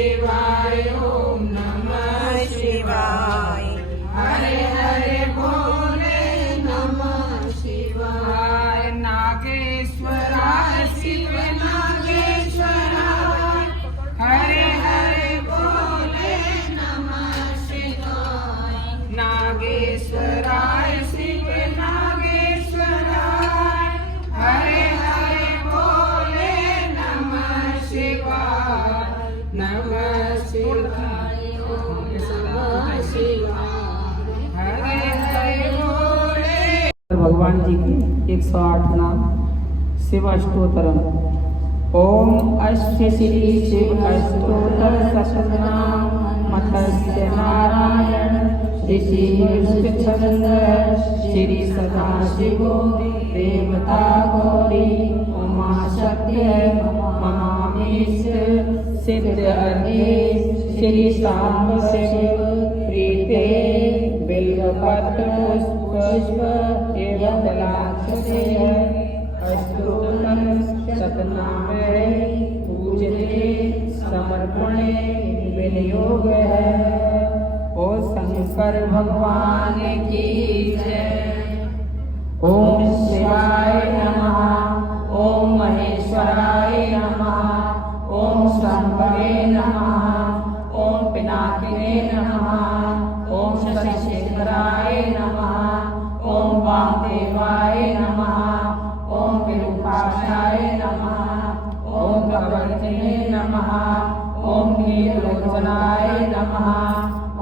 शिवाय ओम नमः शिवाय। हरे हरे भोले नमः शिवाय। नागेश्वराय शिव नागेश्वराय। हरे हरे भोले नमः शिवाय। नागेश्वराय शिव नागेश्वराय। हरे हरे भोले नमः शिवाय। नमः शिवाय ओम नमः शिवाय। हरे हरे भोले। भगवान जी की 108 नाम शिव अष्टोत्तरम। ओम अस्य श्री शिव अष्टोत्तर शतनाम मत्स्य नारायण ऋषि छंद श्री सदाशिवो देवता गौरी उमा शक्ति ममामीश सिद्ध अर्घे श्री सांब शिव प्रीते बिल्वपत्र पुष्प एवं दलाक्षते अष्टोत्तर शतनाम पूजने समर्पणे विनियोग है। ओ शंकर भगवान की जय। ओम शिवाय नमः। ओम महेश्वराय नमः। ओम शंभवे नमः। ओम पिनाकिने नमः। ओम शशिशेखराय नमः। ओम वामदेवाय नमः। ओम विरूपाक्षाय नमः। ओम प्रवर्तने नमः। ओम नीलोचनाय नमः।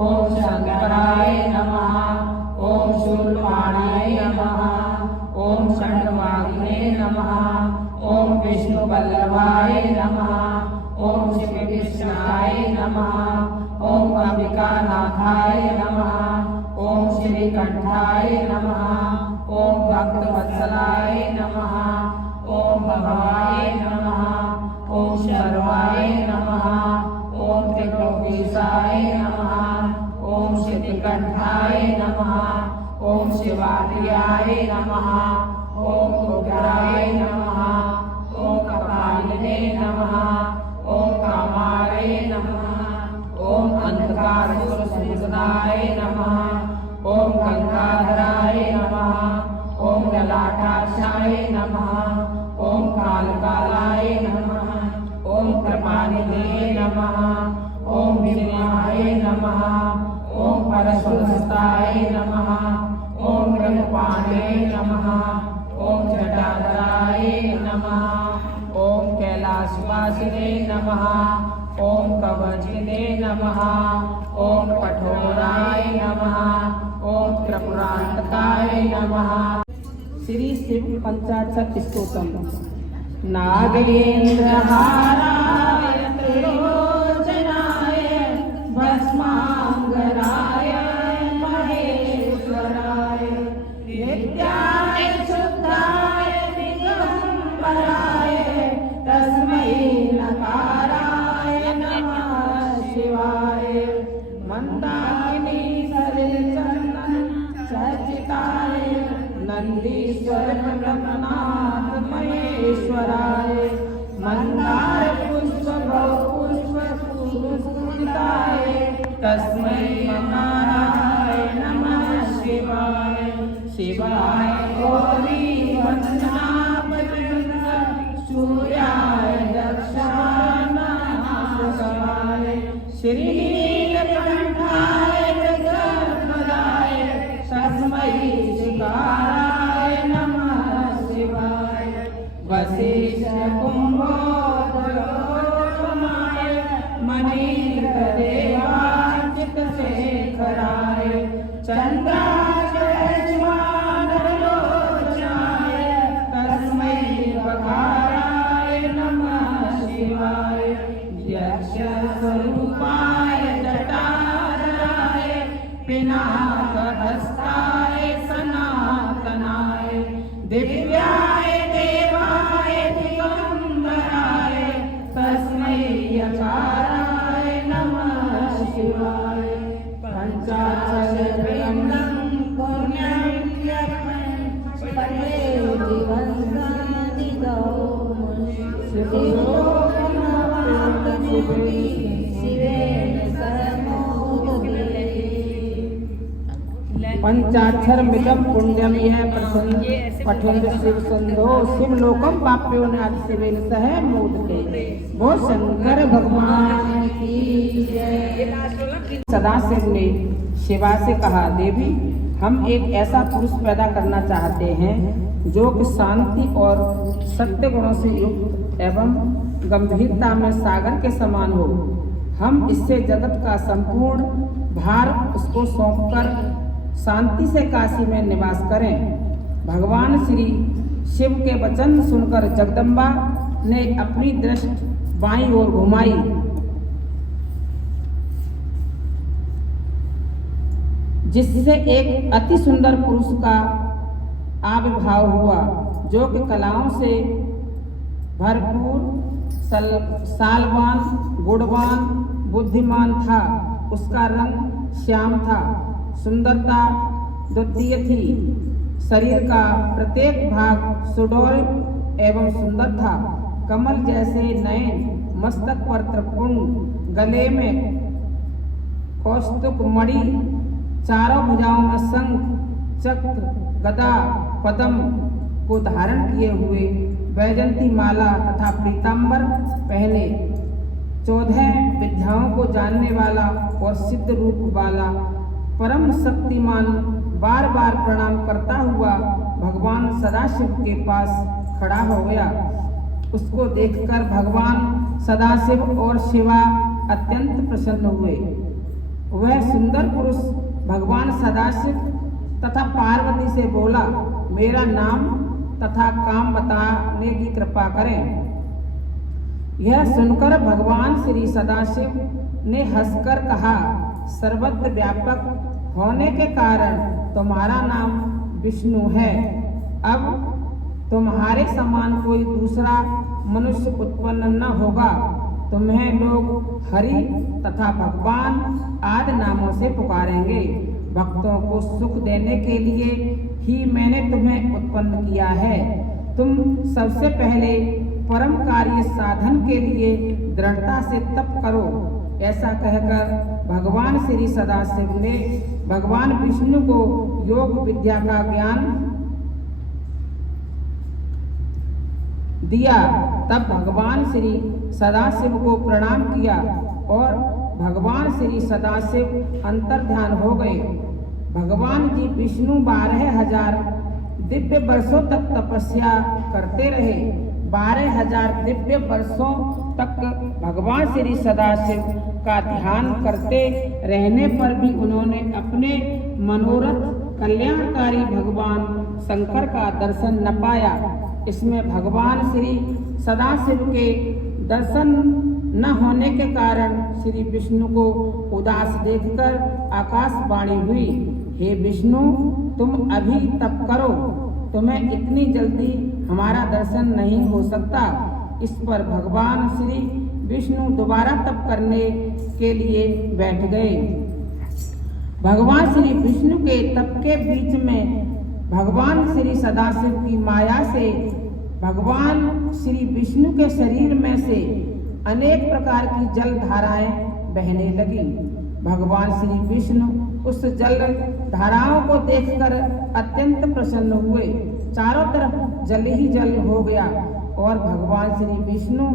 ओम शंकराय नमः। ओम शूलपाणाय नमः। ओम षण्माग्ने नमः। ओम विष्णुवल्लभाय नमः। ओम शिव विष्णाय नमः। ओम अंबिकानाथाय नमः। ओम श्रीकंठाय नमः। ओम भक्तवत्सलाय नमः। ओम भवाय नमः। ओम शर्वाय नमः। ओम त्रिलोकेशाय नमः। ओम श्रीकंठाय नमः। ओम शिवार्याय नमः। ओम उग्राय नमः। ओम कपालिने नमः। ओम कामाय नमः। ओम अंधकारसुरसुदाय नमः। ओम गंगाधराय नमः। ओम ललाटाक्षाय नमः। ओम कालकालाय नमः। ओम कृपानिधे नमः। ओम भीमाय नमः। ओम परशुहस्ताय नमः। ओम ब्रह्मपाणे नमः। ओम जटाधराय नमः। ओम कैलासवासिने नमः। ओम कवचिने नमः। ओम कठोराय नमः। ओम त्रिपुरांतकाय नमः। श्री शिव पंचाक्षर स्तोत्रम। नागेन्द्रहाराय त्रिलोचनाय भस्मांगराय महेश्वराय नित्याय शुद्धाय दिगंबराय तस्मै नकाराय नमः शिवाय। मंदाकिनी सलिलचंदन सच्चिताय नंदीश्वर ब्रह्मनाथ महेश्वराय मंदार पुष्प पुष्प पूजिताय तस्मै नारायणाय नमः शिवाय। शिवाय गौरी वंदनापति सूर्याय दक्षानाय श्रीनीलकंठाय जगन्नाथाय तस्मै शिवाय नमः शिवाय। वशिष्ठ कुंभोत्तमाय मणिग्रदेवार्चितशेखराय चन्द्राशयश्वानरलोचनाय तस्मै वकाराय नमः शिवाय। यक्षस्वरूपाय जटाधराय पिनाकहस्ताय सनातनाय दिव्याय देवाय दिगंबराय तस्मै यकाराय नमः शिवाय। पंचाक्षरपिण्डं पुण्यं यत्पते दिवंसं दिदौ श्रुतिलोकमातु शिवेन सह मोदते। पंचाक्षर मिदम पुण्यम यह प्रसन्न पठेन्द्र शिव संधो शिवलोकम पाप्यो नाथ शिवेन सह मोदते। वो शंकर भगवान की जय। सदाशिव ने शिवा से कहा, देवी हम एक ऐसा पुरुष पैदा करना चाहते हैं जो कि शांति और सत्य गुणों से युक्त एवं गंभीरता में सागर के समान हो। हम इससे जगत का संपूर्ण भार उसको सौंपकर शांति से काशी में निवास करें। भगवान श्री शिव के वचन सुनकर जगदम्बा ने अपनी दृष्टि बाईं ओर घुमाई, जिससे एक अति सुंदर पुरुष का आविर्भाव हुआ, जो कि कलाओं से भरपूर, सालवान, गुणवान, बुद्धिमान था। उसका रंग श्याम था, सुंदरता द्वितीय थी। शरीर का प्रत्येक भाग सुडौल एवं सुंदर था। कमल जैसे नयन, मस्तक पर त्रिपुंड, गले में कौस्तुभ मणि, चारों भुजाओं में शंख, चक्र, गदा, पद्म को धारण किए हुए, वैजंती माला तथा पीतांबर पहने, 14 विद्याओं को जानने वाला और सिद्ध रूप वाला परम शक्तिमान बार बार प्रणाम करता हुआ भगवान सदाशिव के पास खड़ा हो गया। उसको देखकर भगवान सदाशिव और शिवा अत्यंत प्रसन्न हुए। वह सुंदर पुरुष भगवान सदाशिव तथा पार्वती से बोला, मेरा नाम तथा काम बताने की कृपा करें। यह सुनकर भगवान श्री सदाशिव ने हंसकर कहा, सर्वत्र व्यापक होने के कारण तुम्हारा नाम विष्णु है। अब तुम्हारे समान कोई दूसरा मनुष्य उत्पन्न न होगा। तुम्हें लोग हरि तथा भगवान आदि नामों से पुकारेंगे। भक्तों को सुख देने के लिए ही मैंने तुम्हें उत्पन्न किया है। तुम सबसे पहले परम कार्य साधन के लिए दृढ़ता से तप करो। ऐसा कहकर भगवान श्री सदाशिव ने भगवान विष्णु को योग विद्या का ज्ञान दिया। तब भगवान श्री सदाशिव को प्रणाम किया और भगवान श्री सदाशिव अंतर्ध्यान हो गए। भगवान जी विष्णु 12,000 दिव्य वर्षों तक तपस्या करते रहे। 12,000 दिव्य वर्षों तक भगवान श्री सदाशिव का ध्यान करते रहने पर भी उन्होंने अपने मनोरथ कल्याणकारी भगवान शंकर का दर्शन न पाया। इसमें भगवान श्री सदाशिव के दर्शन न होने के कारण श्री विष्णु को उदास देखकर आकाशवाणी हुई, हे विष्णु, तुम अभी तप करो, तुम्हें इतनी जल्दी हमारा दर्शन नहीं हो सकता। इस पर भगवान श्री विष्णु दोबारा तप करने के लिए बैठ गए। भगवान श्री विष्णु के तप के बीच में भगवान श्री सदाशिव की माया से भगवान श्री विष्णु के शरीर में से अनेक प्रकार की जल धाराएं बहने लगी। भगवान श्री विष्णु उस जल धाराओं को देखकर अत्यंत प्रसन्न हुए। चारों तरफ जल ही जल हो गया और भगवान श्री विष्णु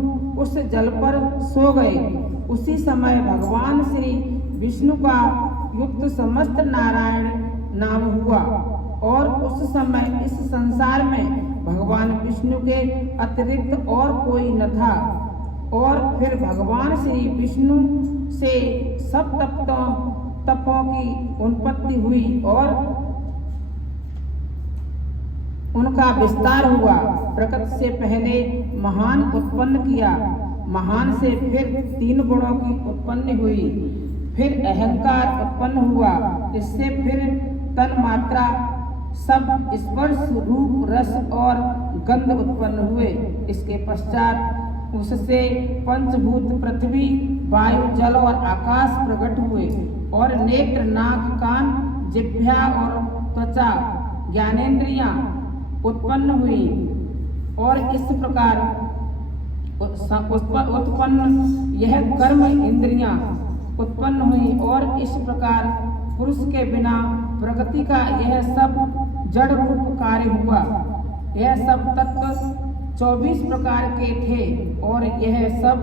उस जल पर सो गए। उसी समय भगवान श्री विष्णु का युक्त समस्त नारायण नाम हुआ और उस समय इस संसार में भगवान विष्णु के अतिरिक्त और कोई न था। और फिर भगवान श्री विष्णु से सब तपों की उत्पत्ति हुई और उनका विस्तार हुआ। प्रकृति से पहले महान उत्पन्न किया, महान से फिर 3 गुणों की उत्पत्ति हुई, फिर अहंकार उत्पन्न हुआ, इससे फिर तन मात्रा, सब, स्पर्श, रूप, रस और गंध उत्पन्न हुए। इसके पश्चात उससे पंचभूत पृथ्वी, वायु, जल और आकाश प्रकट हुए और नेत्र, नाक, कान, जिह्वा और त्वचा, ज्ञानेंद्रियां उत्पन्न हुई और इस प्रकार उत्पन्न यह कर्म इंद्रियां उत्पन्न हुई और इस प्रकार पुरुष के बिना प्रगति का यह सब जड़ रूप कार्य हुआ। यह सब तत्व 24 प्रकार के थे और यह सब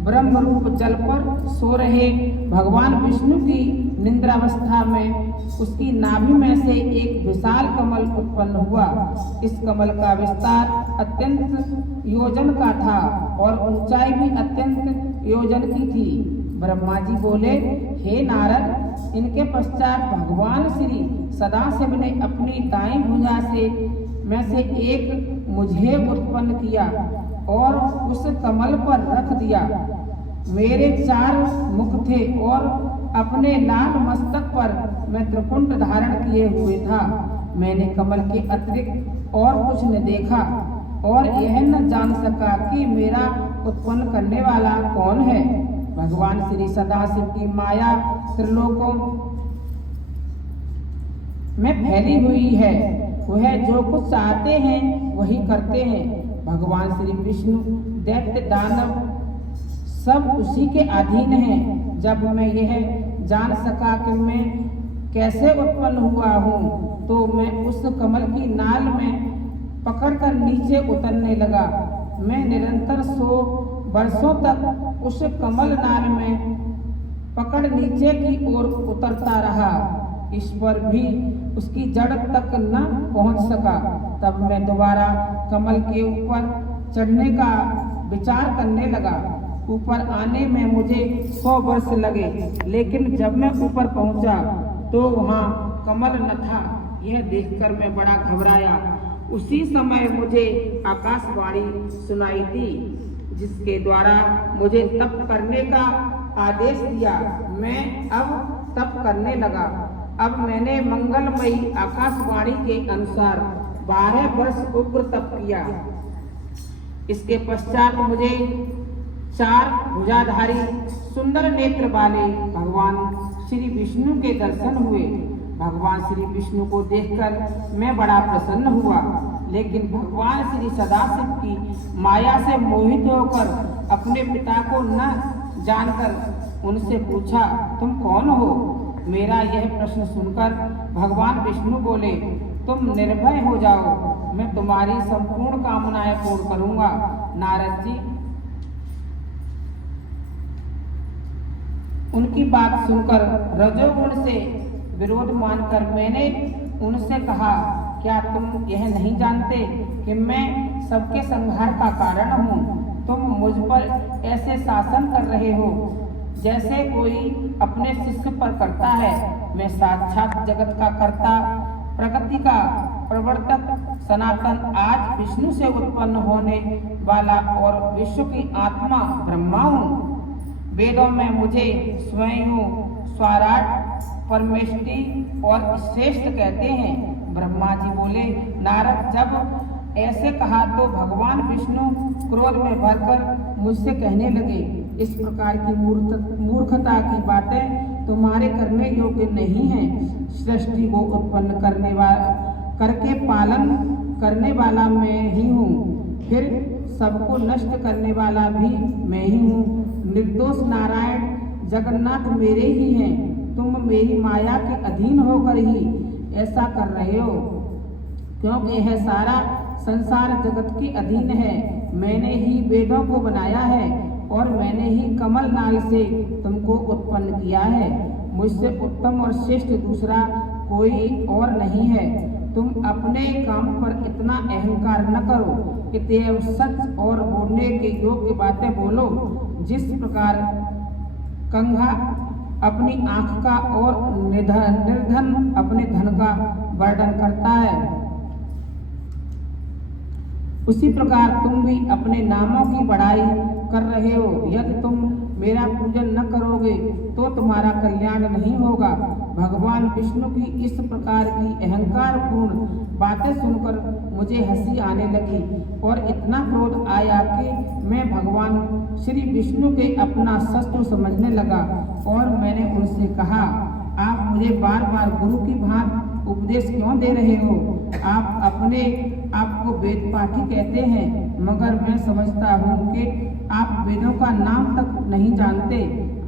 ब्रह्म रूप जल पर सो रहे भगवान विष्णु की निद्रावस्था में उसकी नाभि में से एक विशाल कमल उत्पन्न हुआ। इस कमल का विस्तार अत्यंत योजन का था और ऊंचाई भी अत्यंत योजन की थी। ब्रह्मा जी बोले, हे नारद, इनके पश्चात भगवान श्री सदाशिव ने अपनी दाईं भुजा से में से एक मुझे उत्पन्न किया और उस कमल पर रख दिया। मेरे 4 मुख थे और अपने लाल मस्तक पर मैं त्रिपुंड धारण किए हुए था। मैंने कमल के अतिरिक्त और कुछ न देखा और यह न जान सका कि मेरा उत्पन्न करने वाला कौन है। भगवान श्री सदाशिव की माया त्रिलोकों में फैली हुई है। वह जो कुछ चाहते हैं वही करते हैं। भगवान श्री विष्णु, दैत्य, दानव सब उसी के अधीन हैं। जब मैं यह जान सका कि मैं कैसे उत्पन्न हुआ हूँ तो मैं उस कमल की नाल में पकड़कर नीचे उतरने लगा। मैं निरंतर 100 वर्षों तक उस कमल नाल में पकड़ नीचे की ओर उतरता रहा। इस पर भी उसकी जड़ तक न पहुंच सका। तब मैं दोबारा कमल के ऊपर चढ़ने का विचार करने लगा। ऊपर आने में मुझे 100 वर्ष लगे, लेकिन जब मैं ऊपर पहुंचा तो वहां कमल न था। यह देखकर मैं बड़ा घबराया। उसी समय मुझे आकाशवाणी सुनाई दी, जिसके द्वारा मुझे तप करने का आदेश दिया। मैं अब तप करने लगा। अब मैंने मंगलमयी आकाशवाणी के अनुसार 12 वर्ष उग्र तप किया। इसके पश्चात मुझे 4 भुजाधारी सुंदर नेत्र वाले भगवान श्री विष्णु के दर्शन हुए। भगवान श्री विष्णु को देखकर मैं बड़ा प्रसन्न हुआ, लेकिन भगवान श्री सदाशिव की माया से मोहित होकर अपने पिता को न जानकर उनसे पूछा, तुम कौन हो? मेरा यह प्रश्न सुनकर भगवान विष्णु बोले, तुम निर्भय हो जाओ, मैं तुम्हारी संपूर्ण कामनाएं पूर्ण करूंगा। नारद जी उनकी बात सुनकर रजोगुण से विरोध मानकर मैंने उनसे कहा, क्या तुम यह नहीं जानते कि मैं सबके संहार का कारण हूँ? तुम मुझ पर ऐसे शासन कर रहे हो जैसे कोई अपने शिष्य पर करता है। मैं साक्षात जगत का कर्ता, प्रकृति का प्रवर्तक, सनातन, आज विष्णु से उत्पन्न होने वाला और विश्व की आत्मा ब्रह्मा हूँ। वेदों में मुझे स्वयं स्वराट, परमेष्टि और श्रेष्ठ कहते हैं। ब्रह्मा जी बोले, नारद, जब ऐसे कहा तो भगवान विष्णु क्रोध में भरकर मुझसे कहने लगे, इस प्रकार की मूर्खता की बातें तुम्हारे करने योग्य नहीं हैं। सृष्टि को उत्पन्न करके पालन करने वाला मैं ही हूँ, फिर सबको नष्ट करने वाला भी मैं ही हूँ। निर्दोष नारायण जगन्नाथ मेरे ही हैं। तुम मेरी माया के अधीन होकर ही ऐसा कर रहे हो, क्योंकि यह सारा संसार जगत के अधीन है। मैंने ही वेदों को बनाया है और मैंने ही कमल नाल से तुमको उत्पन्न किया है। मुझसे उत्तम और श्रेष्ठ दूसरा कोई और नहीं है। तुम अपने काम पर इतना अहंकार न करो कि तेव सच और बोलने के योग्य बातें बोलो। जिस प्रकार कंघा अपनी आंख का और निर्धन अपने धन का वर्णन करता है, उसी प्रकार तुम भी अपने नामों की बड़ाई कर रहे हो। यदि तुम मेरा पूजन न करोगे तो तुम्हारा कल्याण नहीं होगा। भगवान विष्णु की इस प्रकार की अहंकार पूर्ण बातें सुनकर मुझे हंसी आने लगी और इतना क्रोध आया कि मैं भगवान श्री विष्णु के अपना शत्रु समझने लगा और मैंने उनसे कहा, आप मुझे बार बार गुरु की भांति उपदेश क्यों दे रहे हो? आप अपने आप को वेद पाठी कहते हैं, मगर मैं समझता हूँ कि आप वेदों का नाम तक नहीं नहीं जानते।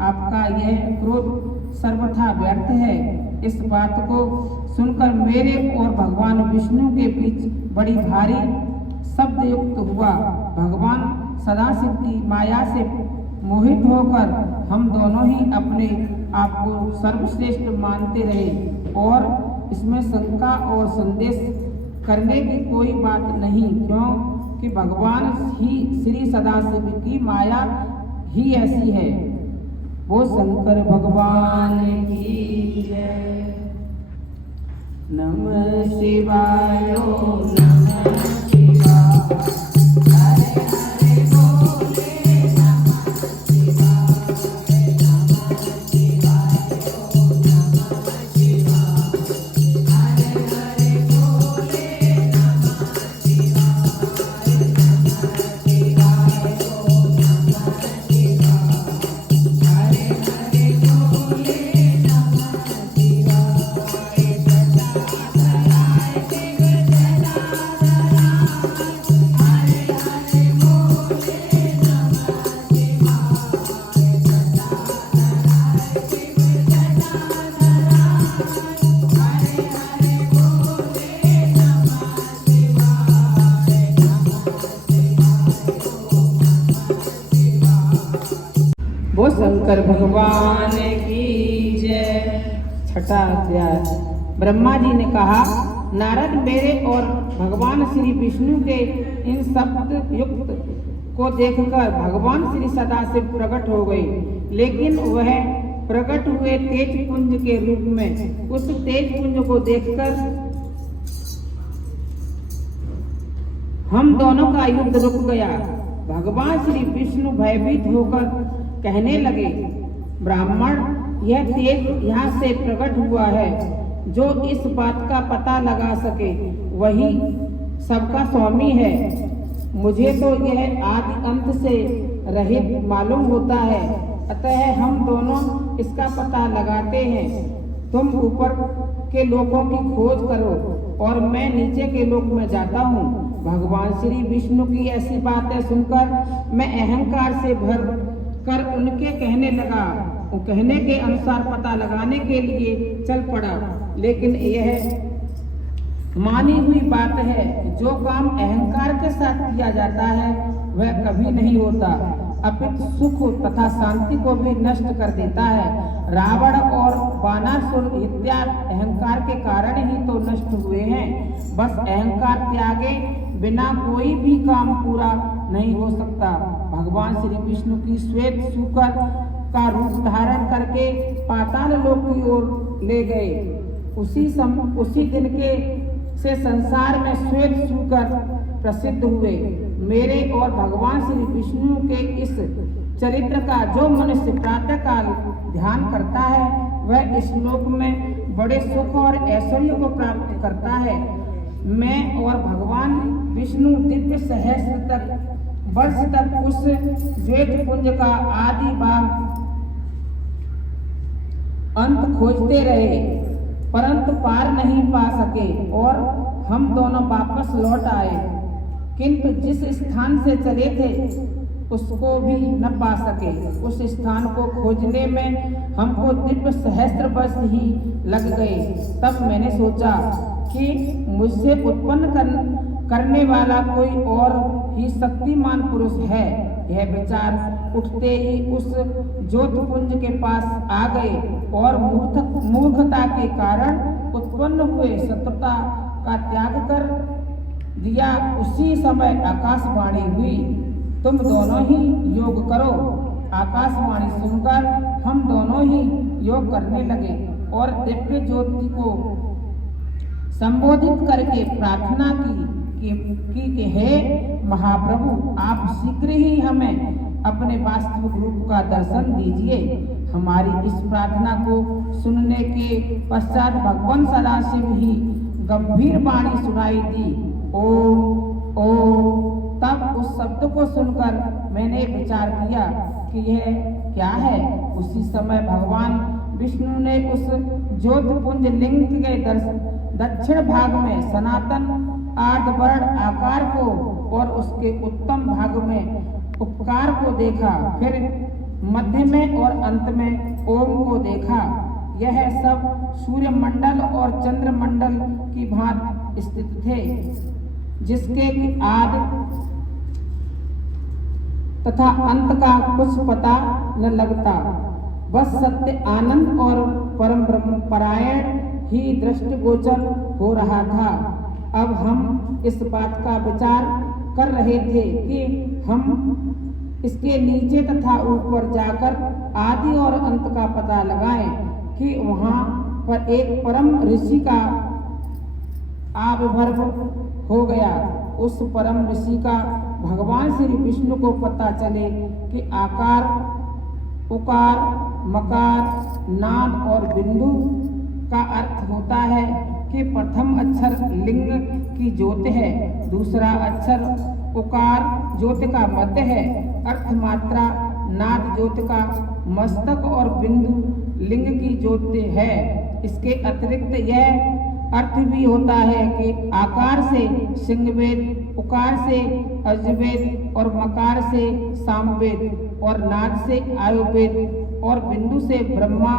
आपका यह क्रोध सर्वथा व्यर्थ है। इस बात को सुनकर मेरे और भगवान विष्णु के बीच बड़ी भारी शब्द युक्त हुआ। भगवान सदाशिव की माया से मोहित होकर हम दोनों ही अपने आप को सर्वश्रेष्ठ मानते रहे और इसमें शंका और संदेश करने की कोई बात नहीं, क्योंकि भगवान ही श्री सदाशिव की माया ही ऐसी है। वो शंकर भगवान की जय। नमः शिवाय ओम नमः शिवाय। हरे हरे बोले नमः शिवाय। नमः शिवाय ओम नमः शिवाय। हरे हरे बोले नमः शिवाय। नमः शिवाय ओम नमः शिवाय। हरे हरे बोले नमः शिवाय। जटाधराय शिव जटाधराय। हरे हरे बोले नमः शिवाय। जटाधराय शिव जटाधराय। हरे हरे बोले नमः शिवाय। नमः शिवाय ओम नमः शिवाय। वो शंकर भगवान की जय। छठा अध्याय। ब्रह्मा जी ने कहा, नारद मेरे और भगवान श्री विष्णु के इन शब्द युक्त को देखकर भगवान श्री सदाशिव प्रकट हो गए, लेकिन वह प्रकट हुए तेज पुंज के रूप में। उस तेज पुंज को देखकर हम दोनों का युद्ध रुक गया। भगवान श्री विष्णु भयभीत होकर कहने लगे, ब्राह्मण, यह तेज यहाँ से प्रकट हुआ है। जो इस बात का पता लगा सके वही सबका स्वामी है। मुझे तो यह आदि अंत से रहित मालूम होता है, अतः हम दोनों इसका पता लगाते हैं। तुम ऊपर के लोकों की खोज करो और मैं नीचे के लोक में जाता हूँ। भगवान श्री विष्णु की ऐसी बातें सुनकर मैं अहंकार से भर कर उनके कहने के अनुसार पता लगाने के लिए चल पड़ा। लेकिन यह मानी हुई बात है, जो काम अहंकार के साथ किया जाता है वह कभी नहीं होता, अपितु सुख तथा शांति को भी नष्ट कर देता है। रावण और बानासुर इत्यादि अहंकार के कारण ही तो नष्ट हुए हैं। बस अहंकार त्यागे बिना कोई भी काम पूरा नहीं हो सकता। भगवान श्री विष्णु की श्वेत शूकर का रूप धारण करके पाताल लोक की ओर ले गए। उसी दिन के से संसार में श्वेत शूकर प्रसिद्ध हुए। मेरे और भगवान श्री विष्णु के इस चरित्र का जो मनुष्य प्रातः काल ध्यान करता है वह इस लोक में बड़े सुख और ऐश्वर्य को प्राप्त करता है। मैं और भगवान विष्णु दिव्य सहस्त्र वर्ष तक उस श्वेत पुंज का आदि भाग अंत खोजते रहे, परंतु पार नहीं पा सके और हम दोनों वापस लौट आए, किंतु जिस स्थान से चले थे उसको भी न पा सके। उस स्थान को खोजने में हमको दिव्य सहस्त्र वर्ष ही लग गए। तब मैंने सोचा कि मुझसे उत्पन्न करने वाला कोई और ही शक्तिमान पुरुष है। यह विचार उठते ही उस ज्योतिपुंज के पास आ गए और मूर्खता के कारण उत्पन्न हुए शत्रुता का त्याग कर दिया। उसी समय आकाशवाणी हुई, तुम दोनों ही योग करो। आकाशवाणी सुनकर हम दोनों ही योग करने लगे और दिव्य ज्योति को संबोधित करके प्रार्थना की कि हे महाप्रभु, आप शीघ्र ही हमें अपने वास्तविक रूप का दर्शन दीजिए। हमारी इस प्रार्थना को सुनने के पश्चात भगवान सदाशिव ही गंभीर वाणी सुनाई दी, ओम ओम। तब उस शब्द को सुनकर मैंने विचार किया कि यह क्या है। उसी समय भगवान विष्णु ने उस ज्योतिपुंज लिंग के दक्षिण भाग में सनातन आर्धवर्ण आकार को और उसके उत्तम भाग में उपकार को देखा। फिर मध्य में और अंत में ओम को देखा। यह सब सूर्य मंडल और चंद्र मंडल की भांति स्थित थे, जिसके आदि तथा अंत का कुछ पता न लगता। बस सत्य आनंद और परम ब्रह्म परायण ही दृष्टिगोचर हो रहा था। अब हम इस बात का विचार कर रहे थे कि हम इसके नीचे तथा ऊपर जाकर आदि और अंत का पता लगाएं कि वहां पर एक परम ऋषि का आविर्भाव हो गया। उस परम ऋषि का भगवान श्री विष्णु को पता चले कि आकार, उकार, मकार, नाद और बिंदु का अर्थ होता है कि प्रथम अक्षर लिंग की ज्योत है, दूसरा अक्षर उकार ज्योत का मध्य है, अर्थ मात्रा नाद ज्योत का मस्तक और बिंदु लिंग की ज्योत है। इसके अतिरिक्त यह अर्थ भी होता है कि आकार से सिंहवेद, उकार से अजवेद और मकार से सामवेद और नाद से आयुर्वेद और बिंदु से ब्रह्मा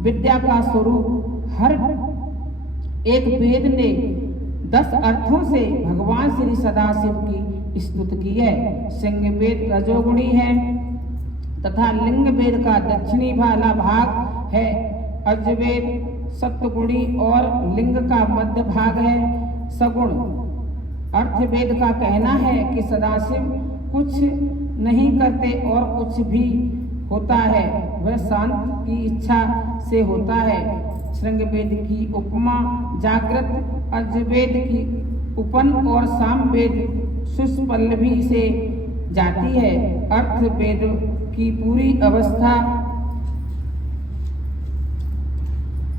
विद्या का स्वरूप। हर एक वेद ने 10 अर्थों से भगवान श्री सदाशिव की स्तुति की है। सिंहवेद रजोगुणी है तथा लिंग वेद का दक्षिणी वाला भाग है, अजवेद सत्वगुणी और लिंग का मध्य भाग है सगुण। अर्थवेद का कहना है कि सदाशिव कुछ नहीं करते और कुछ भी होता है वह शांत की इच्छा से होता है। श्रृंगवेद की उपमा जागृत, अजवेद की उपन और सामवेद सुष्पल्लवी से जाती है। अर्थवेद की पूरी अवस्था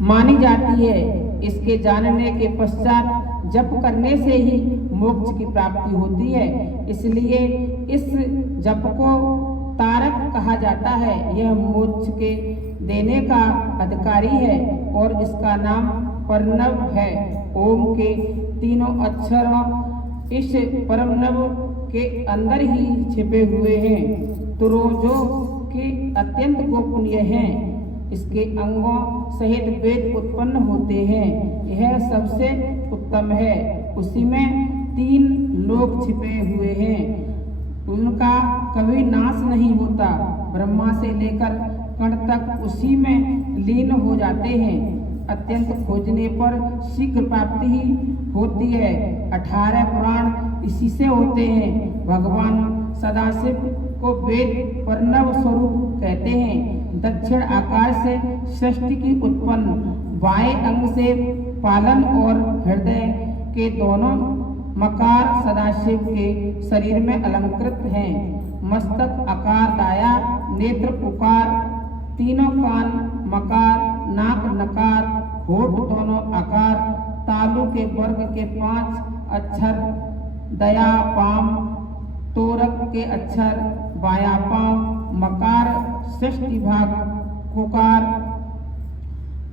मानी जाती है। इसके जानने के पश्चात जप करने से ही मोक्ष की प्राप्ति होती है, इसलिए इस जप को तारक कहा जाता है। यह मोक्ष के देने का अधिकारी है और इसका नाम परनव है। ओम के तीनों अक्षर इस परमनव के अंदर ही छिपे हुए हैं, तो जो कि अत्यंत गोपनीय हैं। इसके अंगों सहित वेद उत्पन्न होते हैं। यह सबसे उत्तम है। उसी में 3 लोक छिपे हुए हैं, उनका कभी नाश नहीं होता। ब्रह्मा से लेकर कण तक उसी में लीन हो जाते हैं। अत्यंत खोजने पर शीघ्र प्राप्ति ही होती है। 18 पुराण इसी से होते हैं। भगवान सदाशिव को वेद परनव स्वरूप कहते हैं। दक्षिण आकाश से सृष्टि की उत्पन्न, बाएं अंग से पालन और हृदय के दोनों मकार सदाशिव के शरीर में अलंकृत हैं। मस्तक आकार दाया, नेत्र उकार, तीनों कान मकार, नाक नकार, होठ दोनों आकार, तालु के वर्ग के 5 अक्षर, दया पाम, तोरक के अक्षर, बाया पाम, मकार सृष्टि भाग, कुकार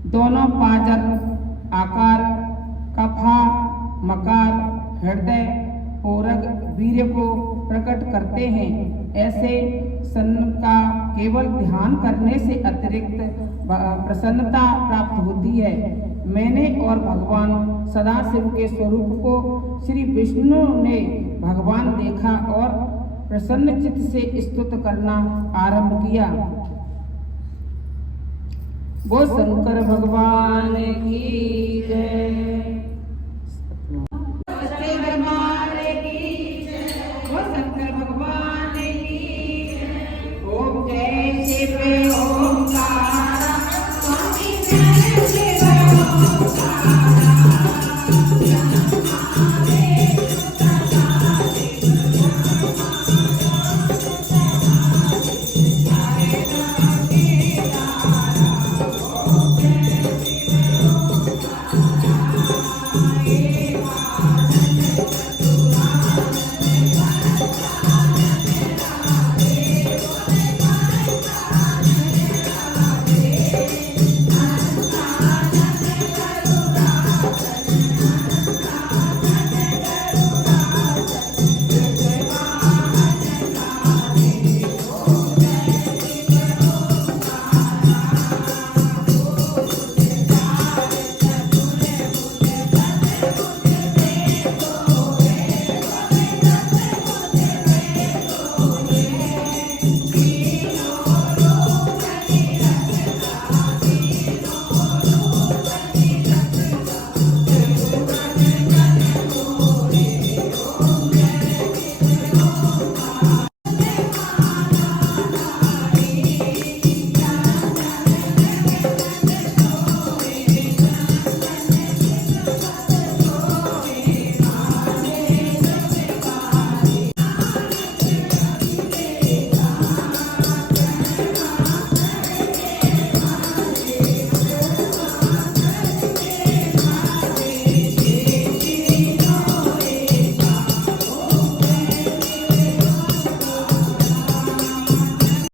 दोनों पाजर आकार, कफा मकार हृदय पूरक वीर्य को प्रकट करते हैं। ऐसे सन का केवल ध्यान करने से अतिरिक्त प्रसन्नता प्राप्त होती है। मैंने और भगवान सदाशिव के स्वरूप को श्री विष्णु ने भगवान देखा और प्रसन्न चित्त से स्तुति करना आरंभ किया। वो शंकर भगवान की जय।